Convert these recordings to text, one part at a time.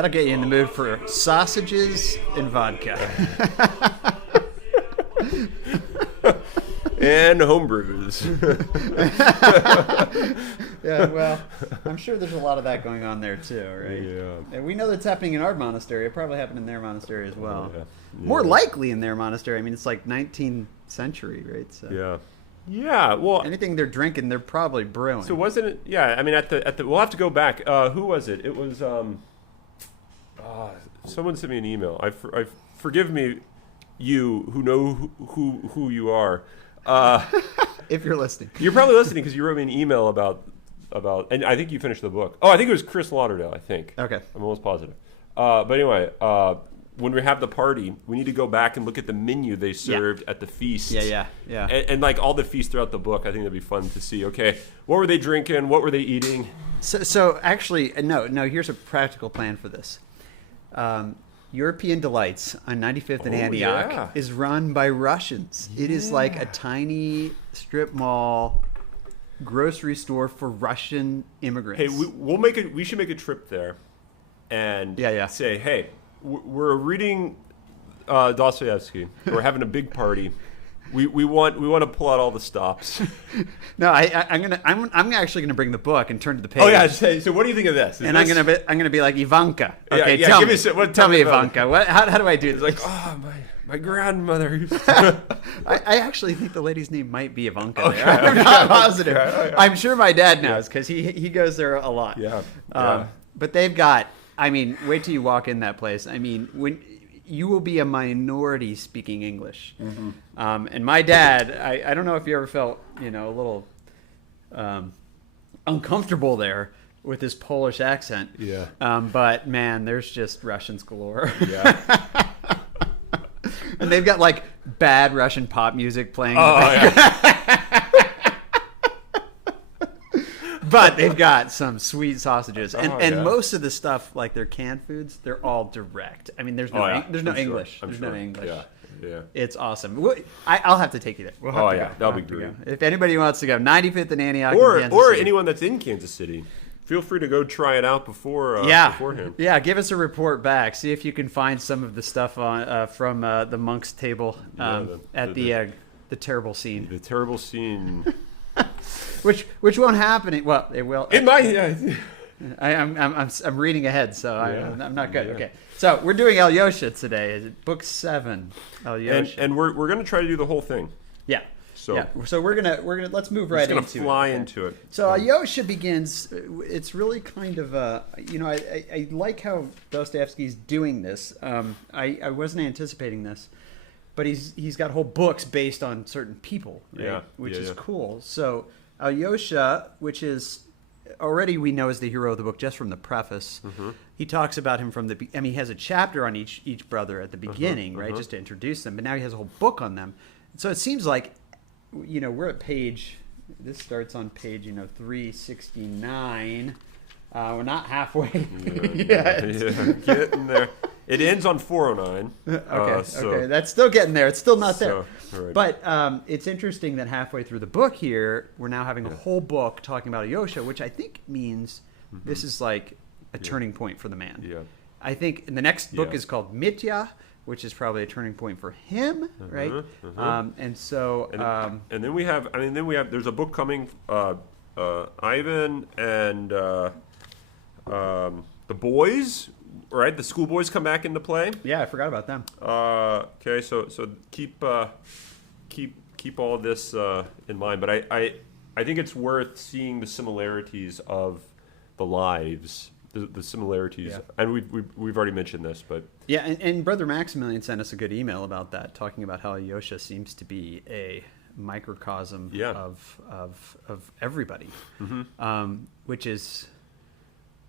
That'll get you in the mood for sausages and vodka. And homebrews. Yeah, well, I'm sure there's a lot of that going on there too, right? Yeah. And we know that's happening in our monastery. It probably happened in their monastery as well. Yeah. More likely in their monastery. I mean, it's like 19th century, right? So Yeah. Yeah. Well, anything they're drinking, they're probably brewing. so wasn't it? Yeah. I mean, at the we'll have to go back. Who was it? It was someone sent me an email. I forgive me, you who know who you are. If you're listening, You're probably listening because you wrote me an email about, and I think you finished the book. Oh, I think it was Chris Lauderdale. I think. Okay. I'm almost positive. But anyway, when we have the party, we need to go back and look at the menu they served at the feast. Yeah. And like all the feasts throughout the book, I think it'd be fun to see. Okay, what were they drinking? What were they eating? So actually, no. Here's a practical plan for this. European Delights on 95th and Antioch is run by Russians. Yeah. It is like a tiny strip mall grocery store for Russian immigrants. Hey, we should make a trip there, and say, hey, we're reading Dostoyevsky. We're having a big party. We want to pull out all the stops. No, I'm actually gonna bring the book and turn to the page. Oh yeah, so what do you think of this? I'm gonna be like Ivanka. Okay, yeah, tell me Ivanka. How do I do this? Like, oh my grandmother used I actually think the lady's name might be Ivanka. Okay, I'm not positive. Okay. I'm sure my dad knows because he goes there a lot. Yeah. But they've got. I mean, wait till you walk in that place. I mean, when you will be a minority speaking English. Mm-hmm. And my dad, I don't know if you ever felt, a little uncomfortable there with his Polish accent. Yeah. But man, there's just Russians galore. Yeah. And they've got like bad Russian pop music playing. Oh, yeah. But they've got some sweet sausages, and most of the stuff, like their canned foods, they're all direct. I mean, there's no English. There's no English. Yeah. It's awesome. I'll have to take you there. We'll have to go. That'll be great. If anybody wants to go, 95th and Antioch, or anyone that's in Kansas City, feel free to go try it out beforehand. Yeah, give us a report back. See if you can find some of the stuff on from the monk's table at the terrible scene. The terrible scene. Which won't happen. Well, it will. It might. I'm reading ahead, so I'm not good. Yeah. Okay, so we're doing Alyosha today. Is it Book VII? Alyosha, and we're gonna try to do the whole thing. Yeah. So we're gonna let's move right into it. Just gonna fly into it. So Alyosha begins. It's really kind of I like how Dostoyevsky's doing this. I wasn't anticipating this. But he's got whole books based on certain people, right? Which is cool. So Alyosha, which is already we know is the hero of the book just from the preface. Mm-hmm. He talks about him from he has a chapter on each brother at the beginning, right, just to introduce them. But now he has a whole book on them. So it seems like, we're at page. This starts on page 369. We're not halfway. Yeah, getting there. It ends on 409. Okay, that's still getting there. It's still not there. Right. But it's interesting that halfway through the book here, we're now having a whole book talking about Alyosha, which I think means this is like a turning point for the man. Yeah. I think the next book is called Mitya, which is probably a turning point for him, right? And so, and then we have. There's a book coming. Ivan and the boys. Right, the schoolboys come back into play. Yeah, I forgot about them. Okay, so keep all of this in mind. But I think it's worth seeing the similarities of the lives, the similarities, and we've already mentioned this, but and Brother Maximilian sent us a good email about that, talking about how Alyosha seems to be a microcosm of everybody, which is.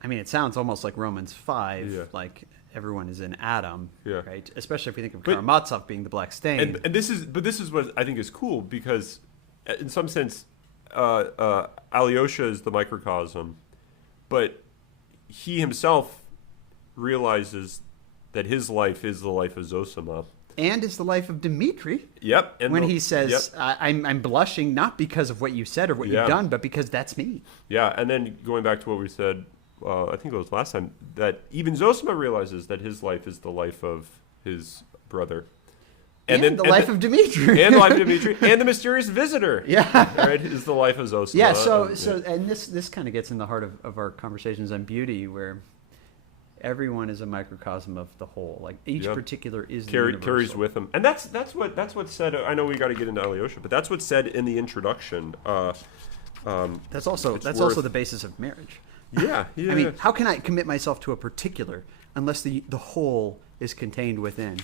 I mean, it sounds almost like Romans 5, like everyone is in Adam, right? Especially if we think of Karamazov being the black stain. And this is what I think is cool, because in some sense, Alyosha is the microcosm, but he himself realizes that his life is the life of Zosima. And it's the life of Dmitri. Yep. And when he says, I'm blushing not because of what you said or what you've done, but because that's me. Yeah, and then going back to what we said I think it was last time, that even Zosima realizes that his life is the life of his brother. And the life of Dmitri. And the life of Dmitri. And the mysterious visitor. Yeah. Right? Is the life of Zosima. Yeah, and this kind of gets in the heart of our conversations on beauty, where everyone is a microcosm of the whole. Like each particular is the universal. Carries with him. And that's what's said. I know we got to get into Alyosha, but that's what's said in the introduction. That's also the basis of marriage. Yeah. I mean, how can I commit myself to a particular unless the whole is contained within?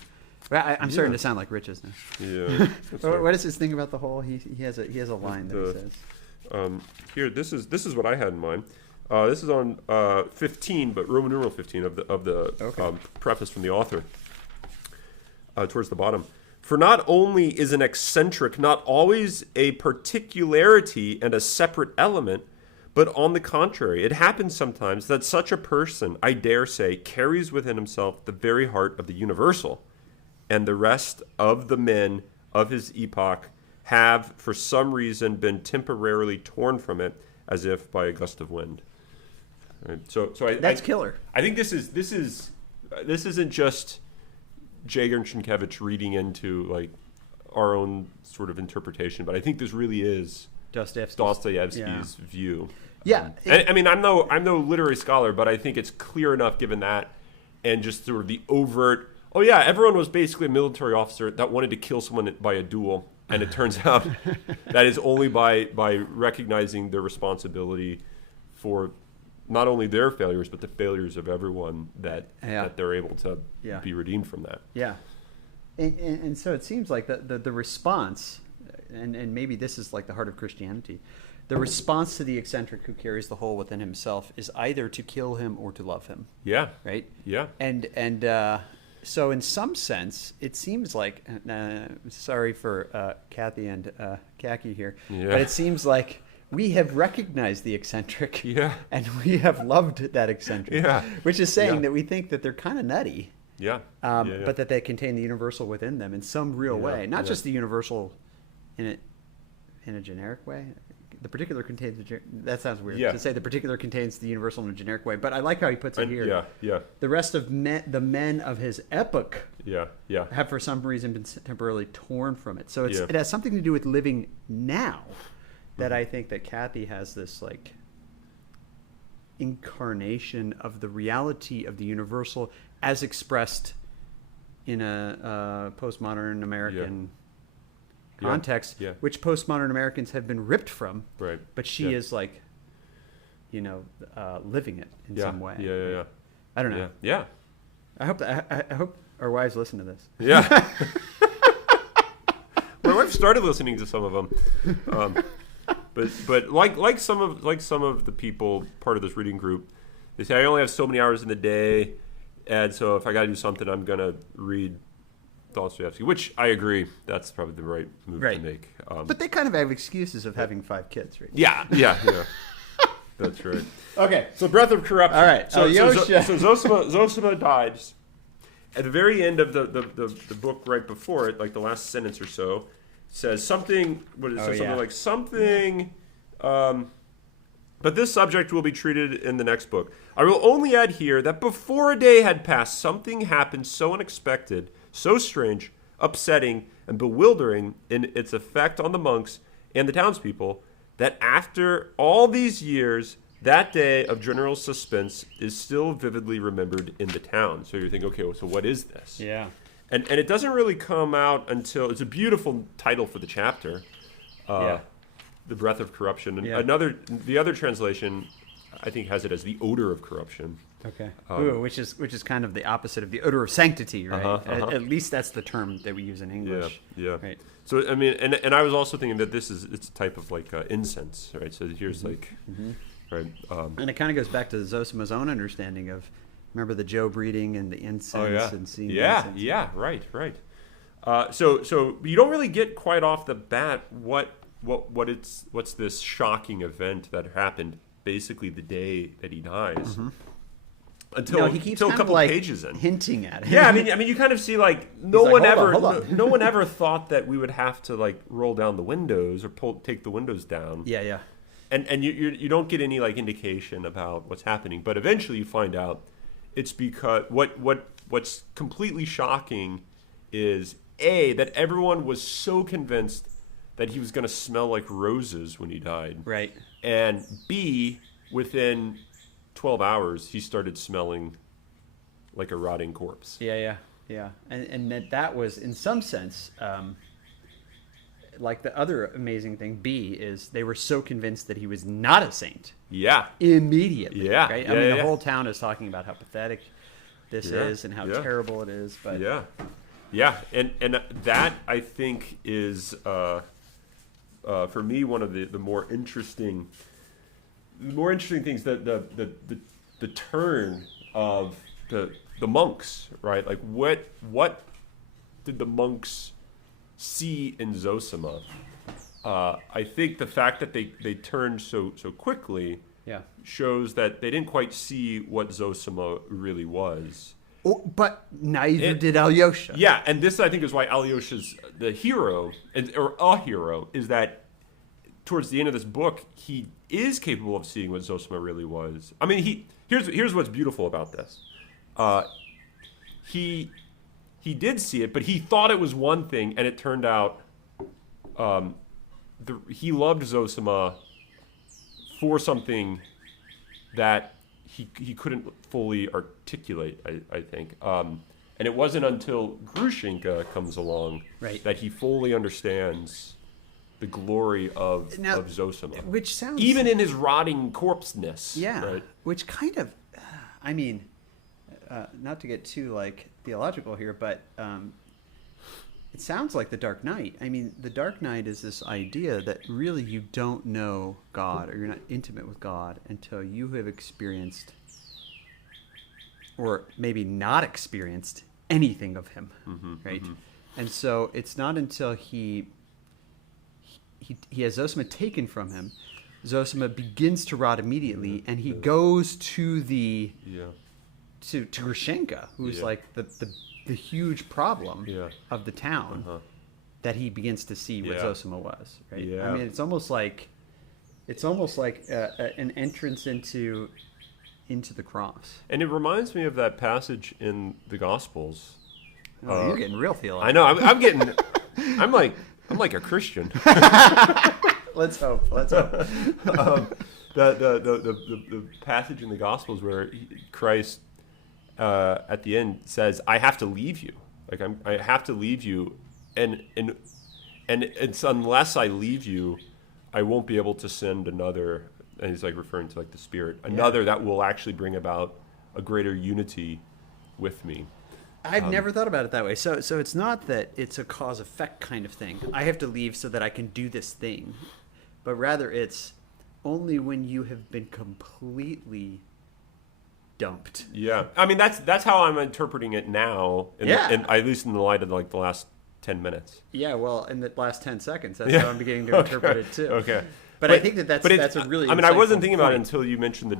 I'm starting to sound like Rich's now. Yeah. What is his thing about the whole? He has a line that he says. Here, this is what I had in mind. This is on 15, but Roman numeral 15 of the preface from the author. Towards the bottom. For not only is an eccentric not always a particularity and a separate element, but on the contrary, it happens sometimes that such a person, I dare say, carries within himself the very heart of the universal, and the rest of the men of his epoch have, for some reason, been temporarily torn from it, as if by a gust of wind. Right? So that's killer. I think this isn't just Jager and Sienkiewicz reading into like our own sort of interpretation, but I think this really is Dostoyevsky's view. Yeah, I mean, I'm no literary scholar, but I think it's clear enough given that, and just sort of the overt. Oh yeah, everyone was basically a military officer that wanted to kill someone by a duel, and it turns out that is only by recognizing their responsibility for not only their failures but the failures of everyone that they're able to be redeemed from that. Yeah, and so it seems like the response, and maybe this is like the heart of Christianity. The response to the eccentric who carries the whole within himself is either to kill him or to love him. Yeah. Right. Yeah. And so in some sense, it seems like, sorry for Kathy and Khaki here, but it seems like we have recognized the eccentric, and we have loved that eccentric, which is saying that we think that they're kind of nutty, but that they contain the universal within them in some real way, not just the universal in a generic way. The particular contains that sounds weird to say. The particular contains the universal in a generic way, but I like how he puts it here. The rest of the men of his epoch, have for some reason been temporarily torn from it. So it has something to do with living now. That I think that Kathy has this like incarnation of the reality of the universal as expressed in a postmodern American context, which postmodern Americans have been ripped from. Right. But she is like, living it in some way. Yeah. I don't know. Yeah. I hope our wives listen to this. Yeah. My wife started listening to some of them. But like some of the people part of this reading group, they say I only have so many hours in the day, and so if I got to do something, I'm gonna read Dostoyevsky, which I agree. That's probably the right move to make. But they kind of have excuses of having 5 kids, right? Yeah. That's right. Okay. So breath of corruption. All right. So Zosima dies. At the very end of the book, right before it, like the last sentence or so, says something. Something. But this subject will be treated in the next book. I will only add here that before a day had passed, something happened so unexpected, so strange, upsetting, and bewildering in its effect on the monks and the townspeople, that after all these years, that day of general suspense is still vividly remembered in the town. So you're thinking, okay, so what is this? Yeah. And it doesn't really come out until, it's a beautiful title for the chapter, The Breath of Corruption. And the other translation, I think, has it as the odor of corruption. Okay. Which is kind of the opposite of the odor of sanctity, right? At least that's the term that we use in English. Yeah. Right. So I mean, and I was also thinking that it's a type of like incense, right? So here's right. And it kind of goes back to Zosima's own understanding of, remember the Job reading and the incense and seeing the incense. Yeah, right. So you don't really get quite off the bat what's this shocking event that happened basically the day that he dies. Until he keeps a couple like pages in, hinting at it. Yeah, I mean, you kind of see like no one ever thought that we would have to like roll down the windows or take the windows down. Yeah. and you don't get any like indication about what's happening, but eventually you find out it's because what's completely shocking is that everyone was so convinced that he was going to smell like roses when he died, Right. and B, within 12 hours he started smelling like a rotting corpse. Yeah. And that was, in some sense, like the other amazing thing, B, is they were so convinced that he was not a saint. Yeah. Immediately. Yeah. Right? Yeah, I mean, yeah. the whole town is talking about how pathetic this is and how terrible it is. But Yeah. And that, I think, is, for me, one of the more interesting things, the turn of the monks, right? Like what did the monks see in Zosima? I think the fact that they turned so quickly shows that they didn't quite see what Zosima really was. But neither did Alyosha. Yeah, and this, I think, is why Alyosha's the hero, or a hero, is that towards the end of this book, he is capable of seeing what Zosima really was. I mean, here's what's beautiful about this. He did see it, but he thought it was one thing, and it turned out he loved Zosima for something that he couldn't fully articulate, I think. And it wasn't until Grushenka comes along that he fully understands the glory of Zosima. Which sounds... Even in his rotting corpseness. Yeah, right? Which kind of... I mean, not to get too, like, theological here, but it sounds like the Dark Knight. I mean, the Dark Knight is this idea that really you don't know God, or you're not intimate with God until you have experienced, or maybe not experienced, anything of him, right? Mm-hmm. And so it's not until he has Zosima taken from him, Zosima begins to rot immediately, and he goes to the to Grushenka, who's like the huge problem of the town, that he begins to see what Zosima was, right? I mean, it's almost like an entrance into the cross. And it reminds me of that passage in the Gospels. Oh, you're getting real theological. I know. I'm getting. I'm like a Christian. Let's hope. The passage in the Gospels where Christ at the end says, "I have to leave you. Like I have to leave you, and it's unless I leave you, I won't be able to send another." And he's like referring to like the Spirit, another that will actually bring about a greater unity with me. I've never thought about it that way. So it's not that it's a cause-effect kind of thing. I have to leave so that I can do this thing. But rather it's only when you have been completely dumped. Yeah. I mean, that's how I'm interpreting it now, at least in the light of like the last 10 minutes. Yeah, well, in the last 10 seconds, that's how I'm beginning to interpret it too. Okay. But I think that's a really I mean, I wasn't insightful thinking about it point. until you mentioned the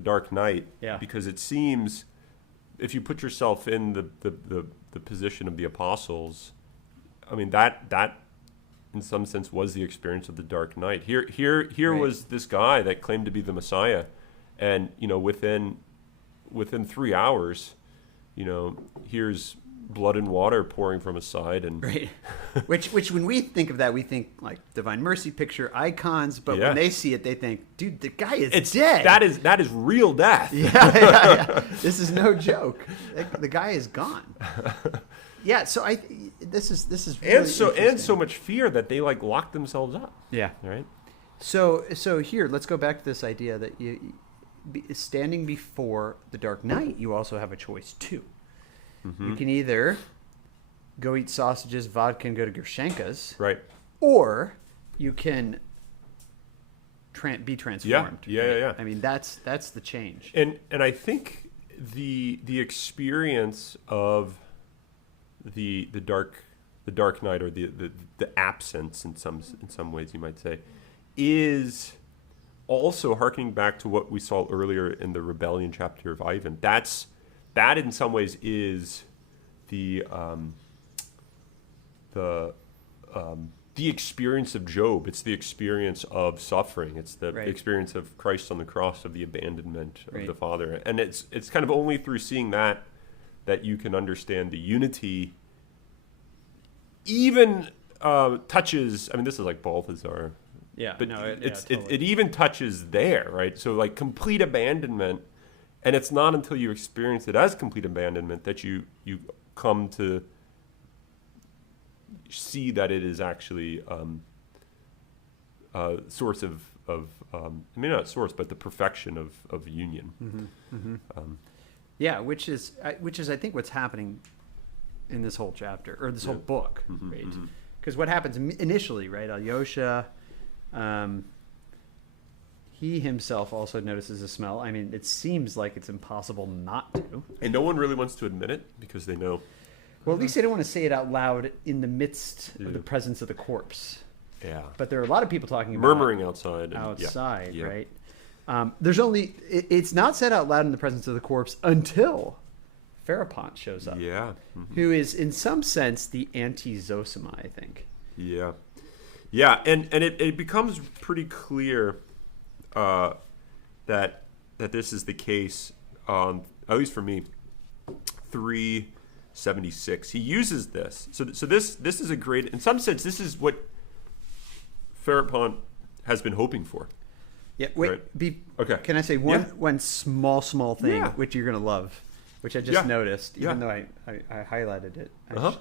Dark Knight. Yeah. Because it seems, if you put yourself in the position of the apostles, I mean that in some sense was the experience of the Dark Knight. Here was this guy that claimed to be the Messiah, and within 3 hours, here's blood and water pouring from his side, and which when we think of that, we think like Divine Mercy picture icons, but when they see it, they think, dude, the guy is dead. That is real death. Yeah. This is no joke. The guy is gone. Yeah. So this is really and so much fear that they like lock themselves up. Yeah. Right. So here, let's go back to this idea that standing before the Dark Knight, you also have a choice too. Mm-hmm. You can either go eat sausages, vodka, and go to Grushenka's. Right. Or you can be transformed. Yeah. I mean, that's the change. And I think the experience of the Dark Knight, or the absence in some ways you might say, is also harkening back to what we saw earlier in the rebellion chapter of Ivan. That in some ways is the the experience of Job. It's the experience of suffering. It's the Right. experience of Christ on the cross, of the abandonment of Right. the Father. And it's kind of only through seeing that you can understand the unity. Even touches. I mean, this is like Balthazar. Yeah, But no, it even touches there, right? So like complete abandonment, and it's not until you experience it as complete abandonment that you come to see that it is actually a source of maybe not source, but the perfection of union. Yeah, which is I think what's happening in this whole chapter or this whole book, right? Because what happens initially, right? Alyosha, he himself also notices a smell. I mean, it seems like it's impossible not to. And no one really wants to admit it because they know. Well, at least they don't want to say it out loud in the midst of the Yeah. presence of the corpse. Yeah. But there are a lot of people talking about Murmuring outside. outside, Yeah. right? There's only it's not said out loud in the presence of the corpse until Farapont shows up, Yeah. who is in some sense the anti-Zosima, I think. Yeah. Yeah, and it becomes pretty clear that this is the case, at least for me, 376. He uses this. So this is a great, in some sense, this is what Farapont has been hoping for. Yeah, wait. Right. Okay. Can I say one small thing, Yeah. which you're gonna love, which I just Yeah. noticed, even Yeah. though I highlighted it. Uh-huh.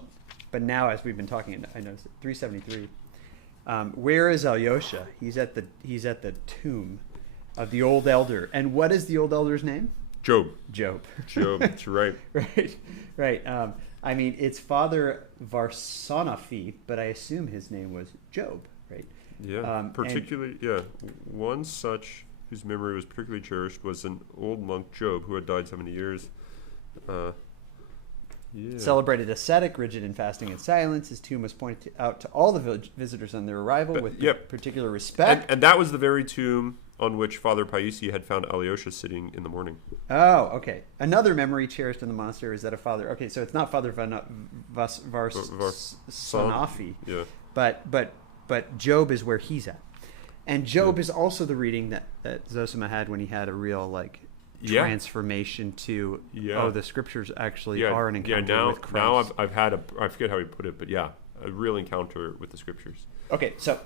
But now, as we've been talking, I noticed it. 373. Where is Alyosha? He's at the tomb of the old elder. And what is the old elder's name? Job. Job. That's right. Right. I mean, it's Father Varsanafi, but I assume his name was Job, right? Yeah. Particularly, one such whose memory was particularly cherished was an old monk, Job, who had died 70 years. Celebrated ascetic, rigid in fasting and silence. His tomb was pointed out to all the visitors on their arrival with particular respect. And that was the very tomb on which Father Paisi had found Alyosha sitting in the morning. Oh, okay. Another memory cherished in the monastery is that of Father. Okay, so it's not Father Varsanafi. Yeah. But Job is where he's at, and Job is also the reading that Zosima had when he had a real transformation to the scriptures actually are an encounter with Christ. Now I've had I forget how he put it, but a real encounter with the scriptures. Okay, so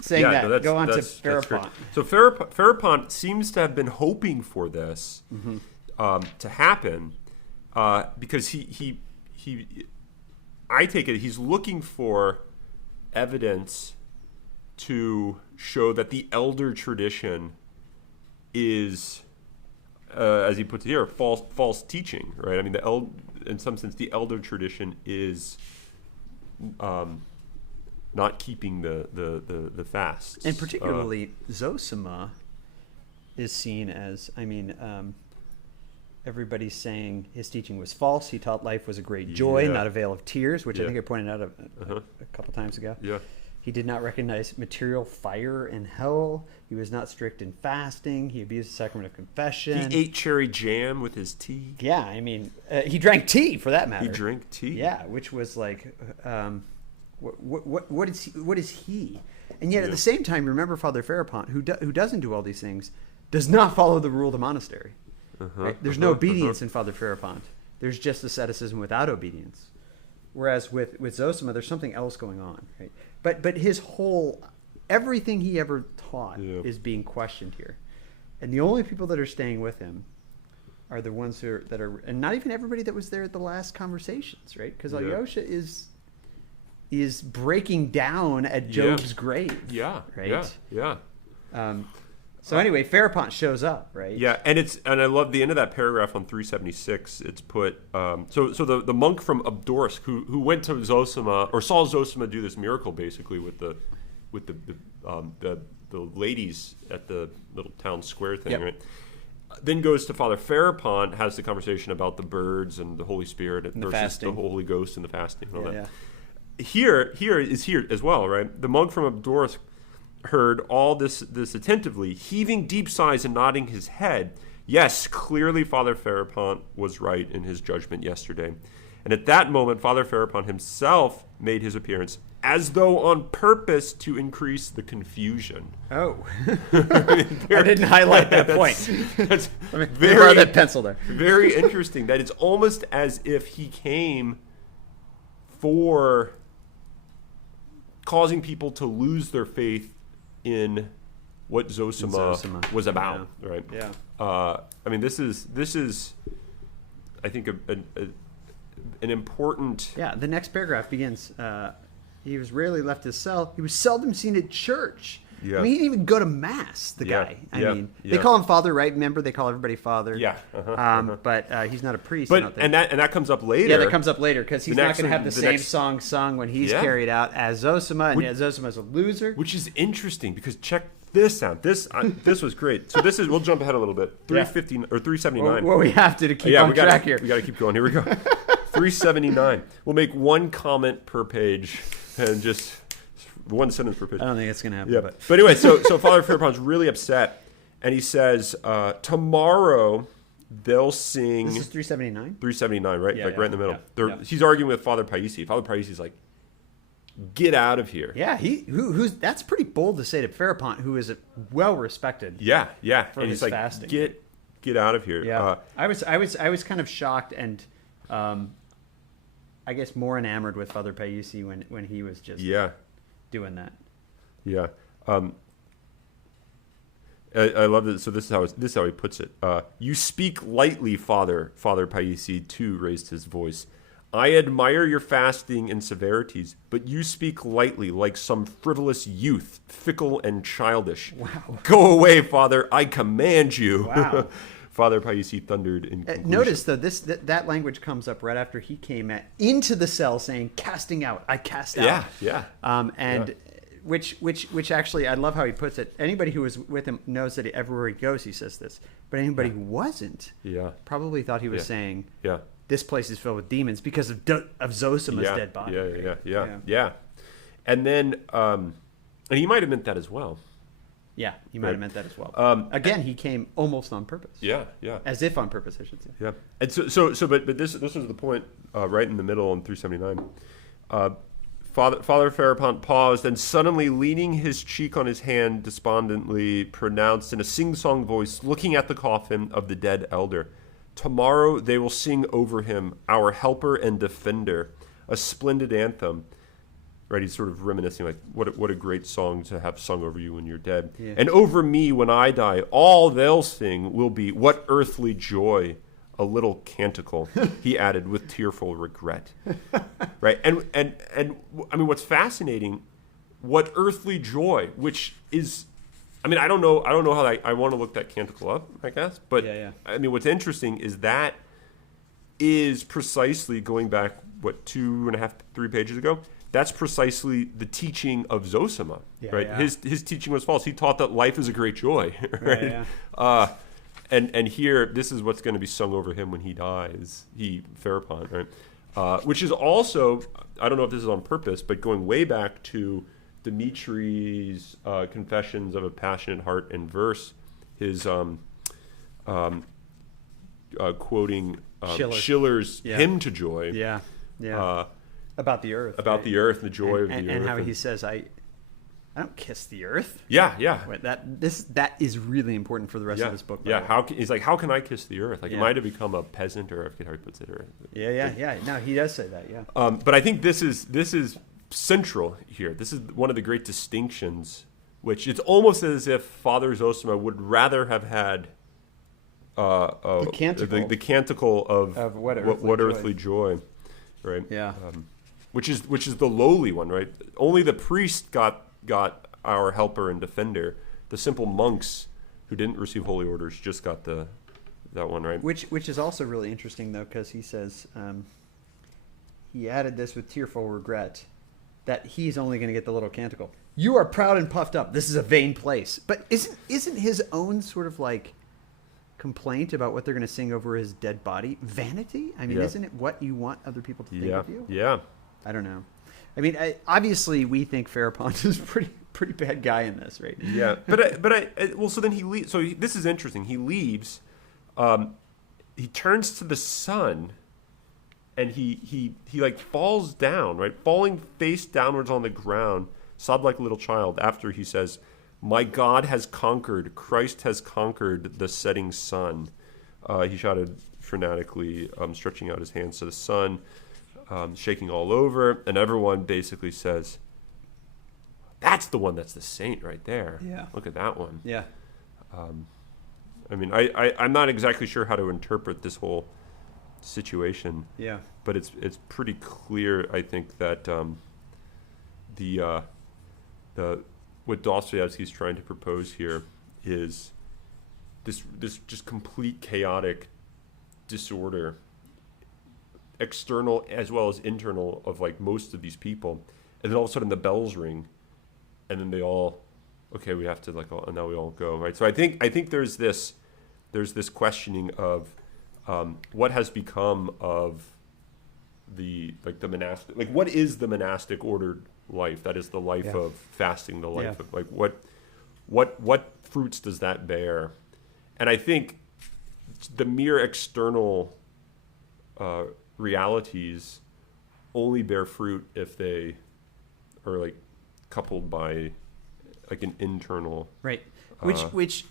saying go on to Farapont. So Farapont seems to have been hoping for this to happen because he I take it he's looking for evidence to show that the elder tradition is, as he puts it here, false teaching, right? I mean, in some sense, the elder tradition is not keeping the fasts, and particularly Zosima is seen as, everybody's saying his teaching was false. He taught life was a great joy, not a vale of tears, which I think I pointed out a couple times ago. Yeah. He did not recognize material fire and hell. He was not strict in fasting. He abused the sacrament of confession. He ate cherry jam with his tea. Yeah, he drank tea, for that matter. He drank tea. Yeah, which was like, what is he? And yet at the same time, remember Father Farapont, who doesn't do all these things, does not follow the rule of the monastery. Right? There's no obedience in Father Farapont. There's just asceticism without obedience. Whereas with Zosima, there's something else going on, right? But his everything he ever taught is being questioned here, and the only people that are staying with him are the ones that are, and not even everybody that was there at the last conversations, right? Because Alyosha is breaking down at Job's grave, right? So anyway, Farapont shows up, right? Yeah, and I love the end of that paragraph on 376. It's put so the monk from Abdorsk who went to Zosima or saw Zosima do this miracle basically with the ladies at the little town square thing, right? Then goes to Father Farapont, has the conversation about the birds and the Holy Spirit versus fasting. the Holy Ghost and the fasting and all that. Yeah. Here as well, right? The monk from Abdorsk heard all this attentively, heaving deep sighs and nodding his head. Yes, clearly Father Farapont was right in his judgment yesterday. And at that moment, Father Farapon himself made his appearance, as though on purpose to increase the confusion. Oh. I didn't highlight that point. That's Very that pencil there. Very interesting. That it's almost as if he came for causing people to lose their faith in what Zosima was about, right? Yeah. I mean, this is, I think, an important. Yeah. The next paragraph begins. He was rarely left his cell. He was seldom seen at church. Yeah. I mean, he didn't even go to mass. The guy. I mean, they call him Father, right? Remember, they call everybody Father. Yeah. But he's not a priest. But I don't think. and that comes up later. Yeah, that comes up later because he's not going to have the same next song sung when he's carried out as Zosima, and Zosima's a loser. Which is interesting because check this out. This was great. So we'll jump ahead a little bit. 350 or 379. Well, we have to keep on track here. We got to keep going. Here we go. 379. We'll make one comment per page and just one sentence per page. I don't think it's going to happen. Yeah. But anyway, so Father Farapon's really upset, and he says, tomorrow they'll sing. This is 379? 379, right? Yeah, right in the middle. Yeah. He's arguing with Father Paisi. Father Paisi's like, get out of here. Yeah, that's pretty bold to say to Farapont, who is well respected. Yeah. For And his he's like, fasting. get out of here. Yeah. I was kind of shocked and I guess more enamored with Father Paisi when he was just doing that. Yeah. I love it. So this is how he puts it. You speak lightly, Father Paisi too raised his voice. I admire your fasting and severities, but you speak lightly like some frivolous youth, fickle and childish. Wow. Go away, Father, I command you. Wow. Father Paisi thundered in conclusion. Notice, though, that language comes up right after he came into the cell saying, casting out, I cast out. Yeah. Which actually, I love how he puts it. Anybody who was with him knows that everywhere he goes, he says this. But anybody who wasn't probably thought he was saying, this place is filled with demons because of Zosima's dead body. Yeah. And then, and he might have meant that as well. Yeah, he might have meant that as well. Again, he came almost on purpose. Yeah. As if on purpose, I should say. Yeah. And but this was the point right in the middle on 379. Father Farapont paused and suddenly, leaning his cheek on his hand, despondently pronounced in a sing-song voice, looking at the coffin of the dead elder, tomorrow they will sing over him, our helper and defender, a splendid anthem. Right, he's sort of reminiscing, like, what a great song to have sung over you when you're dead. Yeah. And over me when I die, all they'll sing will be, what earthly joy, a little canticle, he added with tearful regret. Right, and I mean, what's fascinating, what earthly joy, which is, I mean, I don't know how I want to look that canticle up, I guess, but I mean, what's interesting is that is precisely going back, 2.5, 3 pages ago. That's precisely the teaching of Zosima, right? Yeah. His teaching was false. He taught that life is a great joy, right? And here, this is what's going to be sung over him when he dies, Farapont, right? Which is also, I don't know if this is on purpose, but going way back to Dimitri's Confessions of a Passionate Heart and Verse, his quoting Schiller's Hymn to Joy. Yeah. About the earth. About the earth, the joy of the earth. And how he says, I don't kiss the earth. Yeah. That is really important for the rest of this book. Yeah, he's like, how can I kiss the earth? Like, am I to become a peasant, or I forget how he puts it. Yeah. No, he does say that, But I think this is central here. This is one of the great distinctions, which it's almost as if Father Zosima would rather have had the canticle of what earthly joy. Right. Yeah. Which is the lowly one, right? Only the priest got our helper and defender. The simple monks who didn't receive holy orders just got that one, right? Which is also really interesting, though, because he says he added this with tearful regret that he's only going to get the little canticle. You are proud and puffed up. This is a vain place. But isn't his own sort of like complaint about what they're going to sing over his dead body vanity? I mean, isn't it what you want other people to think of you? Yeah. I don't know. I mean, obviously we think Farapont is pretty bad guy in this, right? Yeah, so then he leaves. So this is interesting. He leaves. He turns to the son, and he like falls down, right, falling face downwards on the ground, sobbed like a little child after he says, "My God has conquered. Christ has conquered the setting sun." He shouted frenetically, stretching out his hands to the sun, shaking all over, and everyone basically says, "That's the one. That's the saint right there. Yeah. Look at that one." Yeah. I mean, I'm not exactly sure how to interpret this whole situation. Yeah. But it's pretty clear, I think, that the what Dostoyevsky's trying to propose here is this just complete chaotic disorder, external as well as internal, of like most of these people, and then all of a sudden the bells ring, and then they all, okay, we have to like, and now we all go, right? So I think there's this questioning of what has become of the monastic, like what is the monastic ordered life? That is the life of fasting, the life of like what fruits does that bear? And I think the mere external realities only bear fruit if they are like coupled by like an internal, right, which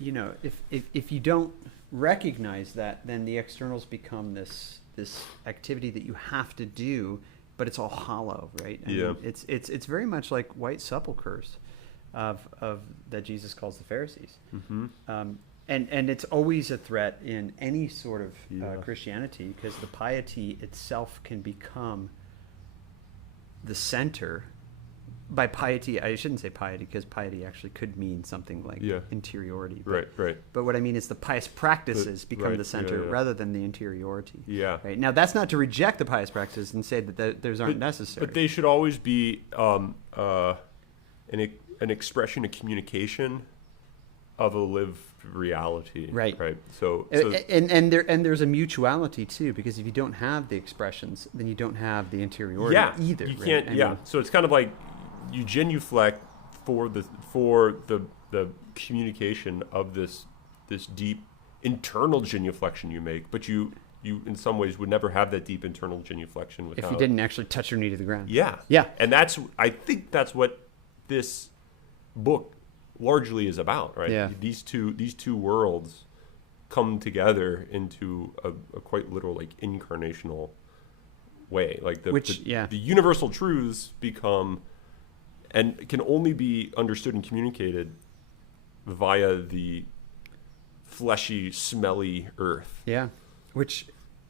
if you don't recognize that, then the externals become this activity that you have to do, but it's all hollow, right? I mean, it's very much like white sepulchres of that Jesus calls the Pharisees. And it's always a threat in any sort of Christianity, because the piety itself can become the center. By piety, I shouldn't say piety, because piety actually could mean something like interiority. But, right. But what I mean is the pious practices become the center rather than the interiority. Yeah. Right? Now, that's not to reject the pious practices and say that those aren't necessary. But they should always be an expression, a communication of a lived reality. Right. Right. So and there's a mutuality too, because if you don't have the expressions, then you don't have the interiority either. You can't. So it's kind of like you genuflect for the communication of this deep internal genuflection you make, but you in some ways would never have that deep internal genuflection without, if you didn't actually touch your knee to the ground. Yeah. And I think that's what this book largely is about, right? Yeah. These two worlds come together into a quite literal, like, incarnational way. Like the universal truths become and can only be understood and communicated via the fleshy, smelly earth. Yeah. Which,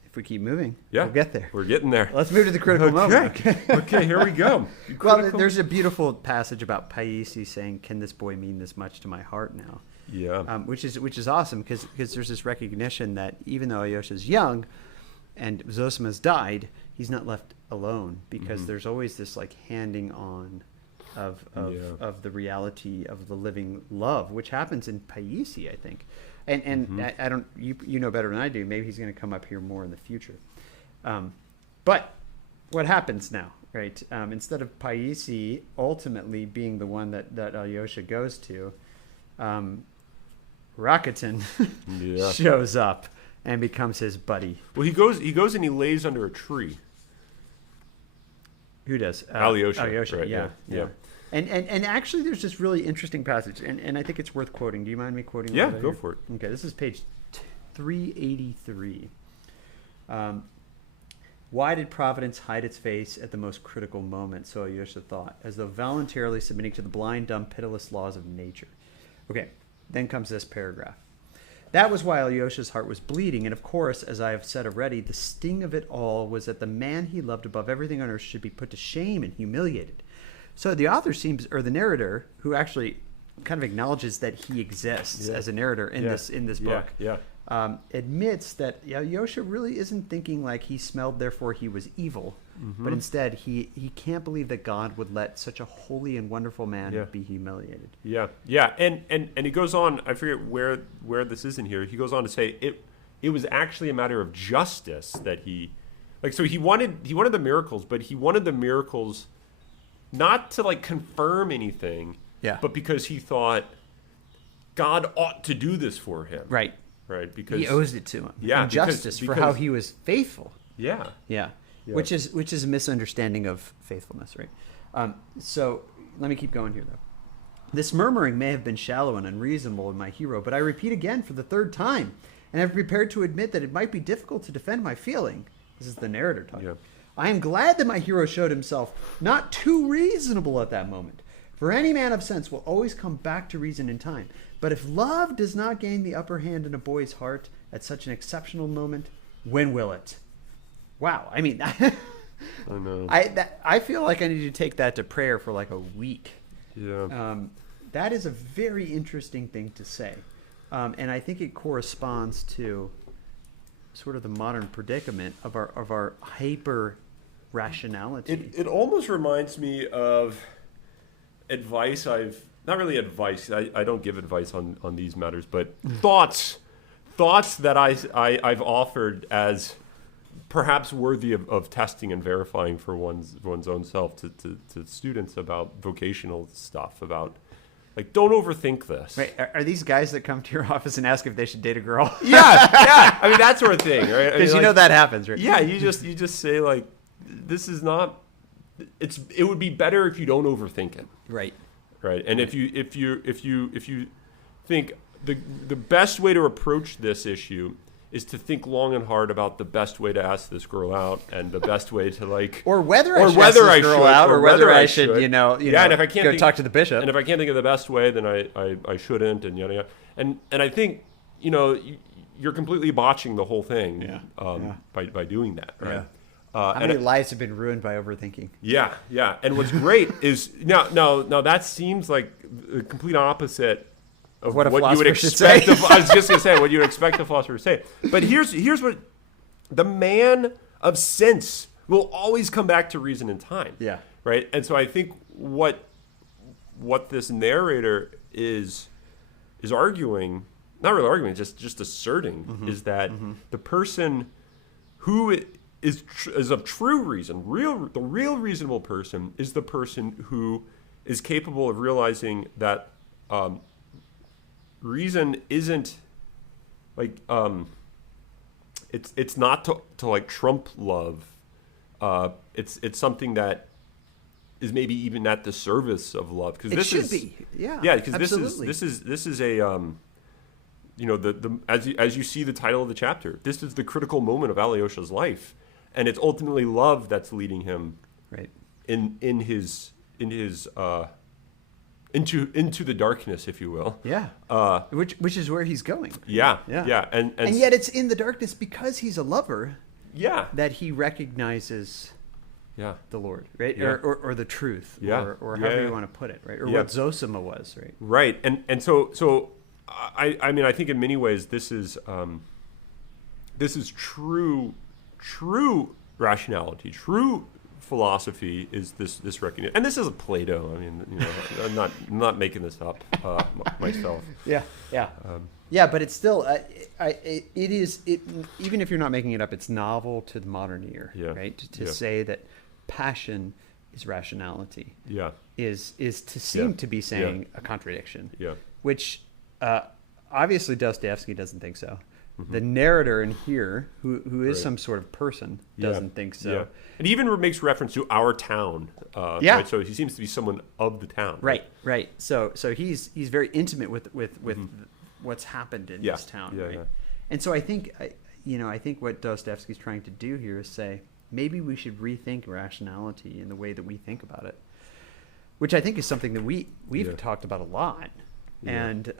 if we keep moving, we'll get there. We're getting there. Let's move to the critical moment. Okay, here we go. Well, there's a beautiful passage about Paisi saying, "Can this boy mean this much to my heart now?" Yeah. Which is awesome, because there's this recognition that even though Alyosha's young and Zosima's died, he's not left alone, because there's always this like handing on of the reality of the living love, which happens in Paisi, I think. And I don't, you know better than I do. Maybe he's going to come up here more in the future. But what happens now, right? Instead of Paisi ultimately being the one that Alyosha goes to, Rakuten shows up and becomes his buddy. Well, he goes and he lays under a tree. Who does? Alyosha. Alyosha, right, yeah. And actually, there's this really interesting passage, and I think it's worth quoting. Do you mind me quoting? Yeah, go for it. Okay, this is page 383. Why did Providence hide its face at the most critical moment, so Alyosha thought, as though voluntarily submitting to the blind, dumb, pitiless laws of nature? Okay, then comes this paragraph. That was why Alyosha's heart was bleeding, and of course, as I have said already, the sting of it all was that the man he loved above everything on earth should be put to shame and humiliated. So the author or the narrator, who actually kind of acknowledges that he exists as a narrator in this book, admits that Alyosha really isn't thinking like he smelled, therefore he was evil, but instead he can't believe that God would let such a holy and wonderful man be humiliated. And he goes on, I forget where this is in here, he goes on to say it was actually a matter of justice that he, like, so he wanted the miracles, but he wanted the miracles not to like confirm anything, but because he thought God ought to do this for him. Right. Because he owes it to him. Yeah. Justice for how he was faithful. Yeah. Yeah. Yeah. Which is a misunderstanding of faithfulness, right? So let me keep going here, though. This murmuring may have been shallow and unreasonable in my hero, but I repeat again for the third time, and I'm prepared to admit that it might be difficult to defend my feeling. This is the narrator talking. Yeah. I am glad that my hero showed himself not too reasonable at that moment. For any man of sense will always come back to reason in time. But if love does not gain the upper hand in a boy's heart at such an exceptional moment, when will it? Wow. I mean, I know. I feel like I need to take that to prayer for like a week. Yeah. That is a very interesting thing to say. And I think it corresponds to sort of the modern predicament of our hyper rationality. It almost reminds me of advice not really advice. I don't give advice on these matters, but thoughts that I've offered as perhaps worthy of testing and verifying for one's own self to students about vocational stuff, about like, don't overthink this. Wait, are these guys that come to your office and ask if they should date a girl? Yeah. I mean, that sort of thing, right? Because you know that happens, right? Yeah, you just say like, this is not. It would be better if you don't overthink it. Right. Right. And if you think the best way to approach this issue is to think long and hard about the best way to ask this girl out and the best way to like, or whether I should ask this girl out, or whether I should, and if I can't talk to the bishop. And if I can't think of the best way, then I shouldn't, and yada yada. And I think you're completely botching the whole thing by doing that. Right. Yeah. How many lives have been ruined by overthinking? Yeah. And what's great is now that seems like the complete opposite of what you would expect. I was just going to say what you would expect a philosopher to say. But here's what the man of sense will always come back to reason and time. Yeah. Right. And so I think what this narrator is arguing, not really arguing, just asserting, is that the person who is of true reason, the real reasonable person is the person who is capable of realizing that reason isn't like it's not to like trump love. It's something that is maybe even at the service of love, because this should be. Yeah, because this is a as you see the title of the chapter, this is the critical moment of Alyosha's life, and it's ultimately love that's leading him right into the darkness, if you will. Yeah. Which is where he's going. Yeah. And yet it's in the darkness because he's a lover. Yeah. That he recognizes. Yeah. The Lord, right? Yeah. Or the truth. Yeah. Or however you want to put it, right? Or what Zosima was, right? Right. And so I mean, I think in many ways this is true rationality, true philosophy is this recognition. And this is a Plato. I mean, I'm not making this up myself. Yeah. Yeah, but it's still even if you're not making it up, it's novel to the modern ear, right? To say that passion is rationality. Yeah. Is to seem to be saying a contradiction. Yeah. Which obviously Dostoyevsky doesn't think so. The narrator in here, who is some sort of person, doesn't think so. Yeah. And he even makes reference to our town. Right? So he seems to be someone of the town. Right. So he's very intimate with what's happened in this town. Yeah, right? yeah. And so I think what Dostoevsky's trying to do here is say maybe we should rethink rationality in the way that we think about it, which I think is something that we've talked about a lot. Yeah. And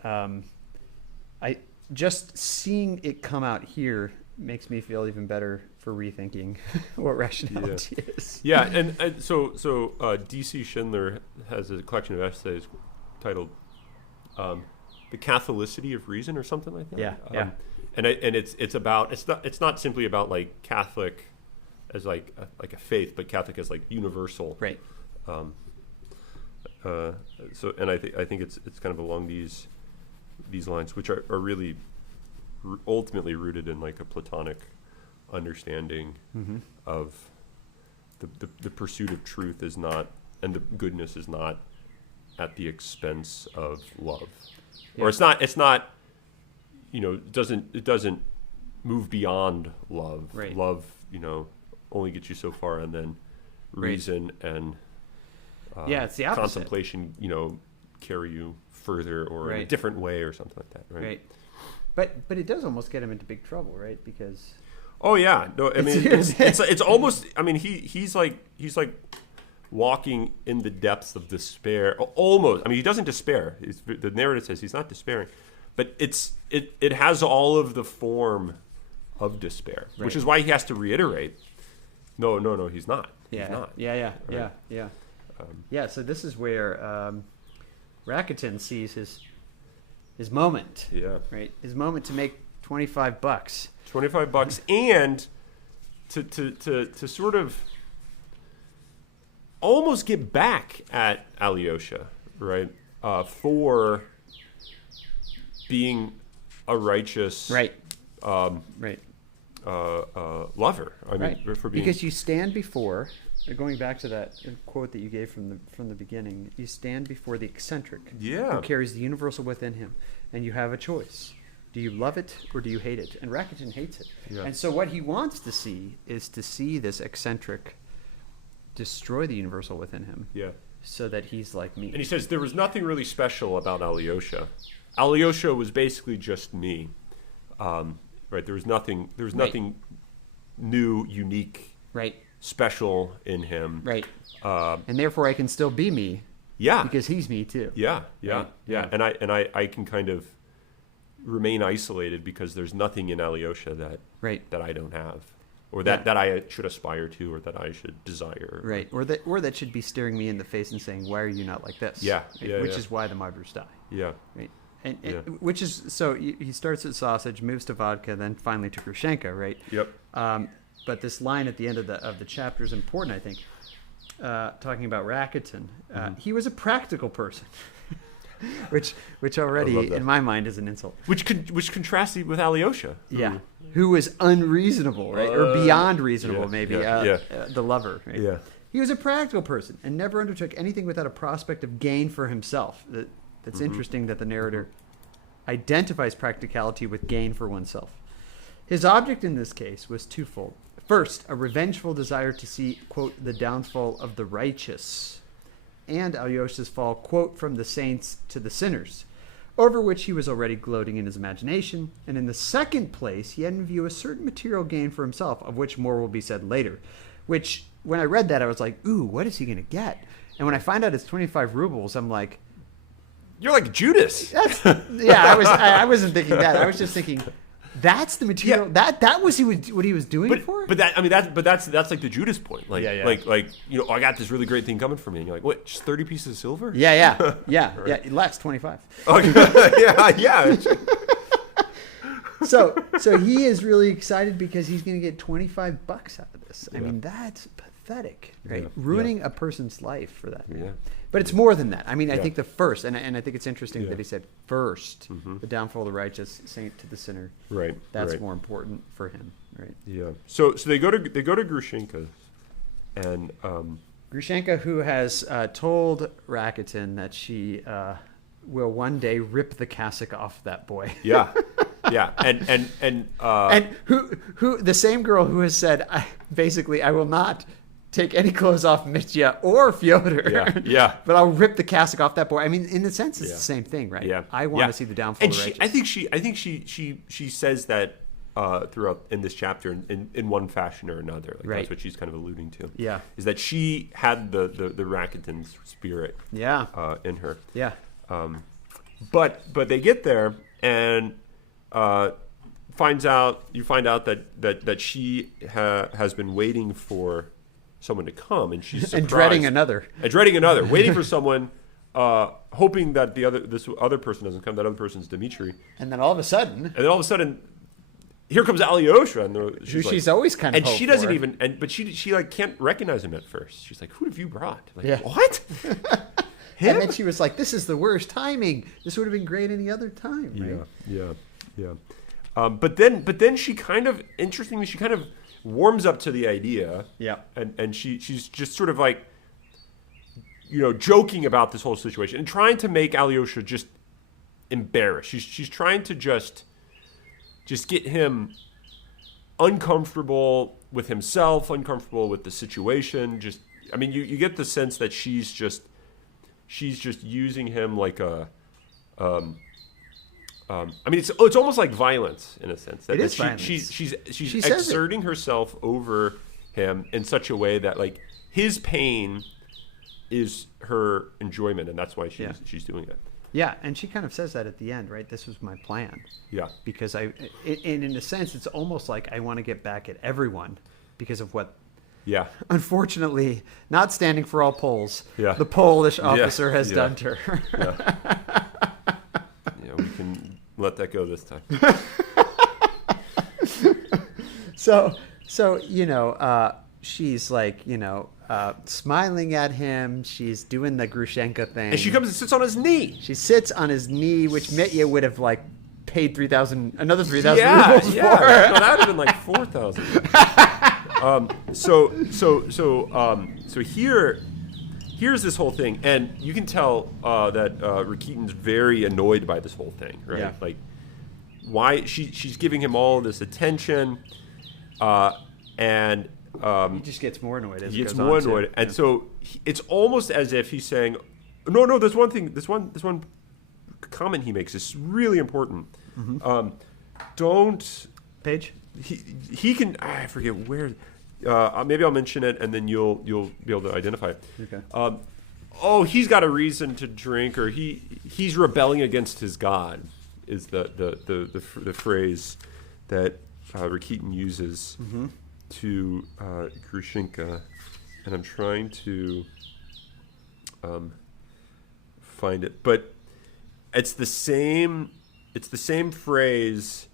I just seeing it come out here makes me feel even better for rethinking what rationality is. Yeah, and so D.C. Schindler has a collection of essays titled "The Catholicity of Reason" or something like that. Yeah. And it's not simply about like Catholic as like a faith, but Catholic as like universal. Right. So and I think it's kind of along these lines, which are really ultimately rooted in like a Platonic understanding of the pursuit of truth is not, and the goodness is not at the expense of love, or it's not it doesn't move beyond love. Right. Love only get you so far, and then reason and it's the opposite. contemplation, carry you further or in a different way or something like that, right? But it does almost get him into big trouble, right? Because oh yeah, no, I mean it's almost. I mean he's like walking in the depths of despair, almost. I mean he doesn't despair. The narrative says he's not despairing, but it has all of the form of despair, which is why he has to reiterate. No, he's not. Yeah, he's not. Yeah. So this is where Rakitin sees his moment. Yeah. Right. His moment to make $25. $25, and to sort of almost get back at Alyosha, right? For being a righteous, lover. I mean, for being, because you stand before. Going back to that quote that you gave from the beginning, you stand before the eccentric who carries the universal within him, and you have a choice. Do you love it or do you hate it? And Rakitin hates it. Yeah. And so what he wants to see is to see this eccentric destroy the universal within him. Yeah. So that he's like me. And he says there was nothing really special about Alyosha. Alyosha was basically just me. Right? There was nothing new, unique, special in him. Right. And therefore I can still be me. Yeah. Because he's me too. Yeah. And I can kind of remain isolated because there's nothing in Alyosha that I don't have, or that I should aspire to, or that I should desire. Right. Or that should be staring me in the face and saying, "Why are you not like this?" Yeah. Which is why the martyrs die. Yeah. Right. And which is so he starts at sausage, moves to vodka, then finally to Grushenka. Right. Yep. But this line at the end of the chapter is important, I think. Talking about Rakitin, he was a practical person, which already in my mind is an insult. Which contrasts with Alyosha. Yeah, who was unreasonable, right, or beyond reasonable, maybe. The lover. Right? Yeah. He was a practical person and never undertook anything without a prospect of gain for himself. That's interesting that the narrator identifies practicality with gain for oneself. His object in this case was twofold. First, a revengeful desire to see, quote, the downfall of the righteous, and Alyosha's fall, quote, from the saints to the sinners, over which he was already gloating in his imagination. And in the second place, he had in view a certain material gain for himself, of which more will be said later, which, when I read that, I was like, ooh, what is he going to get? And when I find out it's 25 rubles, I'm like... You're like Judas. I wasn't thinking that. I was just thinking... That's the material. Yeah. That was what he was doing it for. But that's like the Judas point. Like I got this really great thing coming for me, and you're like, what? Just 30 pieces of silver? Yeah. Less 25. Okay. yeah. So he is really excited because he's going to get $25 out of this. I mean, that's pathetic, right? Yeah. Ruining a person's life for that. Yeah. But it's more than that. I mean, I think the first, and I think it's interesting that he said first, the downfall of the righteous, saint to the sinner. Right. That's more important for him, right? Yeah. So they go to Grushenka, and Grushenka, who has told Rakitin that she will one day rip the cassock off that boy. Yeah. Yeah. And who the same girl who has said basically I will not take any clothes off Mitya or Fyodor. Yeah. But I'll rip the cassock off that boy. I mean, in a sense, it's the same thing, right? Yeah. I want to see the downfall of the righteous. I think she says that throughout in this chapter in one fashion or another. Like that's what she's kind of alluding to. Yeah. Is that she had the Rakitin spirit. Yeah. In her. Yeah. But they get there and you find out that she has been waiting for someone to come, and she's surprised. And dreading another, waiting for someone, hoping that this other person doesn't come. That other person's Dmitri. And then all of a sudden, here comes Alyosha, and she's always kind of. And she doesn't even. But she like can't recognize him at first. She's like, "Who have you brought?" Like, what? Him? And then she was like, "This is the worst timing. This would have been great any other time." Right? Yeah. But then she kind of warms up to the idea. Yeah. And she's just sort of like, joking about this whole situation and trying to make Alyosha just embarrassed. She's trying to just get him uncomfortable with himself, uncomfortable with the situation. Just, I mean, you get the sense that she's just using him like a. I mean, it's almost like violence in a sense. That, it is that violence. She's She exerting herself over him in such a way that like his pain is her enjoyment, and that's why she's doing it. Yeah, and she kind of says that at the end, right? This was my plan. Yeah. Because in a sense, it's almost like I want to get back at everyone because of what. Yeah. Unfortunately, not standing for all Poles. Yeah. The Polish officer has done to her. Yeah, we can let that go this time. So she's like, smiling at him. She's doing the Grushenka thing. And she comes and sits on his knee. She sits on his knee, which Mitya would have like paid another 3,000 rubles for. No, that would have been like 4,000. So here's this whole thing, and you can tell that Rakitin's very annoyed by this whole thing, right? Yeah. Like, why she's giving him all this attention, and He just gets more annoyed as he it gets goes more on, too. annoyed, and so it's almost as if he's saying, "No, there's one thing. This one comment he makes is really important. Mm-hmm. Don't." Page? He can, I forget where, maybe I'll mention it and then you'll be able to identify it. Okay. He's got a reason to drink, or he's rebelling against his God, is the phrase that Rakitin uses to Grushenka, and I'm trying to find it, but it's the same phrase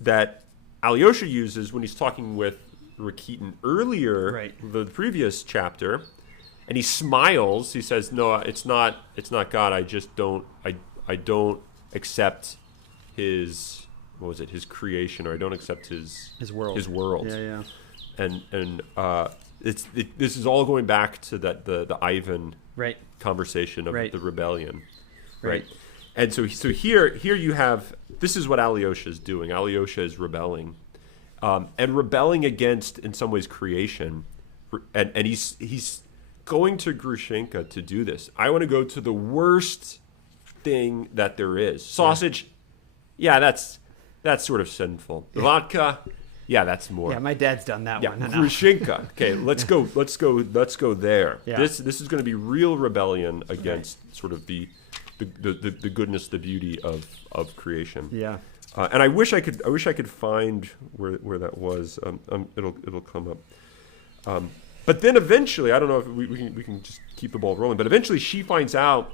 that Alyosha uses when he's talking with Rakitin earlier, right. the previous chapter, and he smiles. He says, "No, it's not God. I just don't accept his his creation, or I don't accept his world. Yeah. And this is all going back to the Ivan Right. conversation of the rebellion, Right. And so here you have, this is what Alyosha is doing. Alyosha is rebelling, and rebelling against, in some ways, creation, and he's going to Grushenka to do this. I want to go to the worst thing that there is. Sausage, yeah, that's sort of sinful. Vodka, yeah, that's more. Yeah, my dad's done that one. Grushenka. Okay, let's go there. Yeah. This is going to be real rebellion against sort of the goodness, the beauty of creation. Yeah. And I wish I could find where that was. It'll come up. But then eventually, I don't know if we can just keep the ball rolling. But eventually, she finds out,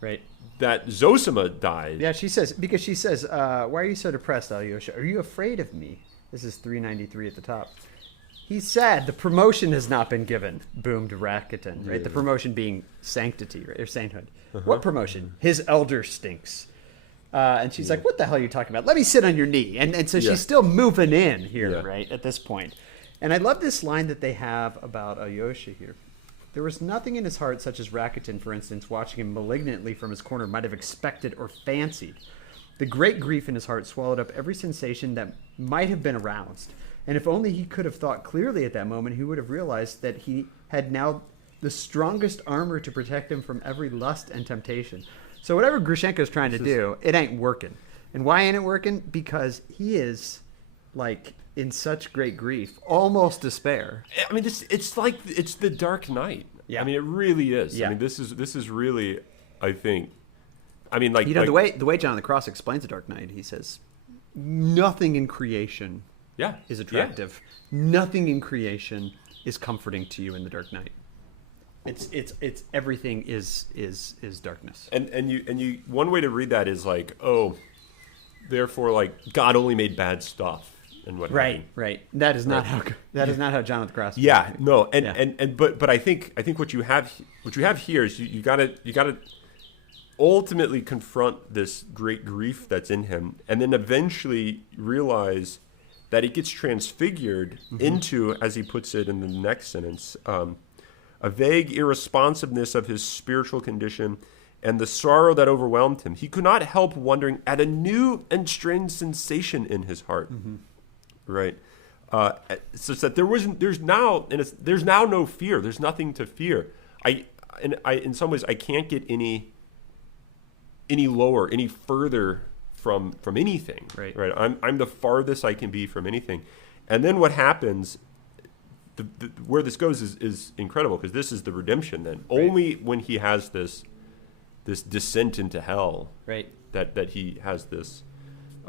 right, that Zosima died. Yeah, she says, "Why are you so depressed, Alyosha? Are you afraid of me?" This is 393 at the top. He's sad. The promotion has not been given. Boomed Rakitin, right? Yeah. The promotion being sanctity, right? Or sainthood. What promotion? His elder stinks. And she's like, "What the hell are you talking about? Let me sit on your knee." And so she's still moving in here, right, at this point. And I love this line that they have about Alyosha here. There was nothing in his heart, such as Rakitin, for instance, watching him malignantly from his corner, might have expected or fancied. The great grief in his heart swallowed up every sensation that might have been aroused. And if only he could have thought clearly at that moment, he would have realized that he had now the strongest armor to protect him from every lust and temptation. So whatever Grushenka's trying to do, it ain't working. And why ain't it working? Because he is, like, in such great grief, almost despair. I mean, it's like it's the Dark Knight. Yeah. I mean, it really is. Yeah. I mean, this is really, I think. I mean, like, the way John of the Cross explains the Dark Knight, he says, nothing in creation is attractive. Yeah. Nothing in creation is comforting to you in the Dark Knight. It's everything is darkness. And you one way to read that is like, oh, therefore, like, God only made bad stuff and what. Right. That is not how John of the Cross. Yeah, no, but I think what you have here is you gotta ultimately confront this great grief that's in him, and then eventually realize that it gets transfigured into, as he puts it in the next sentence, a vague irresponsiveness of his spiritual condition and the sorrow that overwhelmed him. He could not help wondering at a new and strange sensation in his heart. Right. such that there's now no fear. There's nothing to fear. I in some ways I can't get any lower, any further from anything. Right. I'm the farthest I can be from anything. And then what happens? Where this goes is incredible, because this is the redemption. Then only when he has this descent into hell, right, that he has this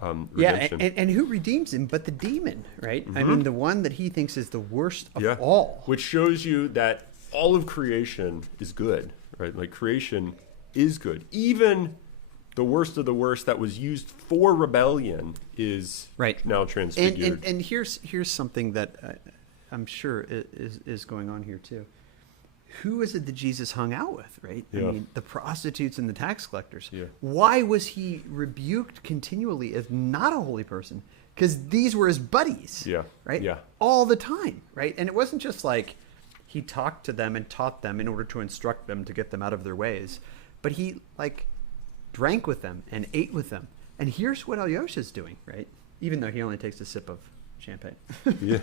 redemption. Yeah, and who redeems him but the demon, right? I mean, the one that he thinks is the worst of all. Which shows you that all of creation is good, right? Like, creation is good. Even the worst of the worst that was used for rebellion is now transfigured. And here's something that I'm sure is going on here too. Who is it that Jesus hung out with, right? Yeah. I mean, the prostitutes and the tax collectors. Yeah. Why was he rebuked continually as not a holy person? Because these were his buddies, right? Yeah. All the time, right? And it wasn't just like he talked to them and taught them in order to instruct them to get them out of their ways, but he drank with them and ate with them. And here's what Alyosha's doing, right? Even though he only takes a sip of champagne. Yeah.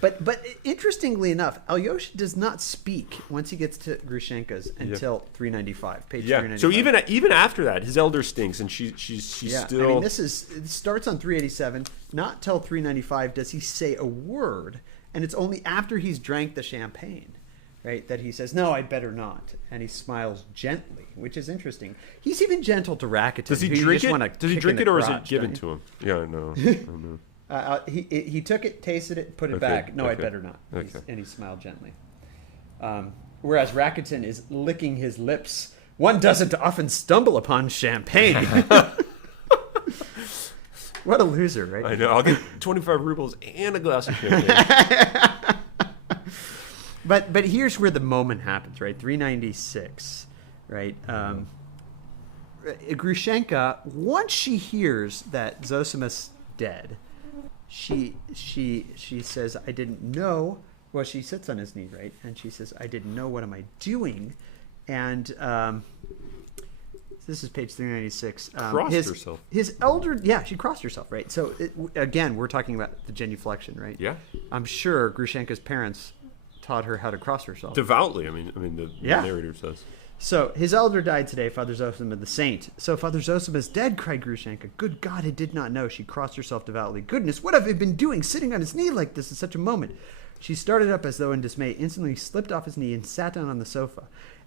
But interestingly enough, Alyosha does not speak once he gets to Grushenka's until 395, page 395. So even after that, his elder stinks, and she's still. I mean, it starts on 387. Not till 395 does he say a word, and it's only after he's drank the champagne, right, that he says, "No, I'd better not," and he smiles gently, which is interesting. He's even gentle to Rakitin. Does he drink it? Does he drink it, or is it given to him? Yeah, no. He took it, tasted it, put it back. No, I'd better not. Okay. And he smiled gently. Whereas Rakitin is licking his lips. One doesn't often stumble upon champagne. What a loser, right? I know. I'll get 25 rubles and a glass of champagne. But here's where the moment happens, right? 396, right? Grushenka, once she hears that Zosima's dead, she says, "I didn't know." Well, she sits on his knee, right? And she says, "I didn't know. What am I doing?" And this is page 396. Crossed herself. His elder, she crossed herself, right? So again, we're talking about the genuflection, right? Yeah. I'm sure Grushenka's parents taught her how to cross herself Devoutly. I mean, the narrator says. So, his elder died today, Father Zosima the saint. So, Father Zosima is dead, cried Grushenka. Good God, I did not know. She crossed herself devoutly. Goodness, what have I been doing, sitting on his knee like this at such a moment? She started up as though in dismay, instantly slipped off his knee and sat down on the sofa.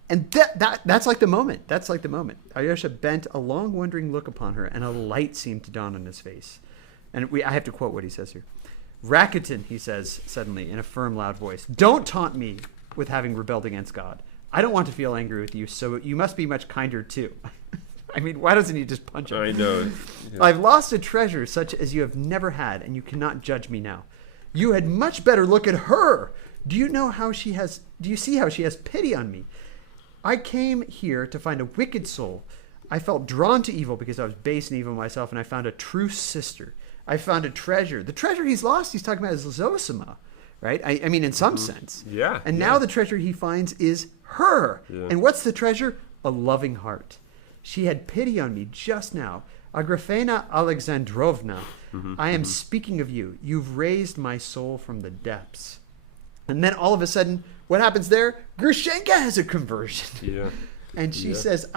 And that's like the moment. That's like the moment. Alyosha bent a long, wondering look upon her, and a light seemed to dawn on his face. And I have to quote what he says here. Rakitin, he says suddenly in a firm, loud voice, don't taunt me with having rebelled against God. I don't want to feel angry with you, so you must be much kinder too. I mean, why doesn't he just punch him? I know. Yeah. I've lost a treasure such as you have never had, and you cannot judge me now. You had much better look at her. Do you see how she has pity on me? I came here to find a wicked soul. I felt drawn to evil because I was base and evil myself, and I found a true sister. I found a treasure. The treasure he's lost, he's talking about, is Zosima, right? I mean, in some sense. Yeah. And now the treasure he finds is her. Yeah. And what's the treasure? A loving heart. She had pity on me just now. Agrafena Alexandrovna, I am speaking of you. You've raised my soul from the depths. And then all of a sudden, what happens there? Grushenka has a conversion. Yeah. And she says,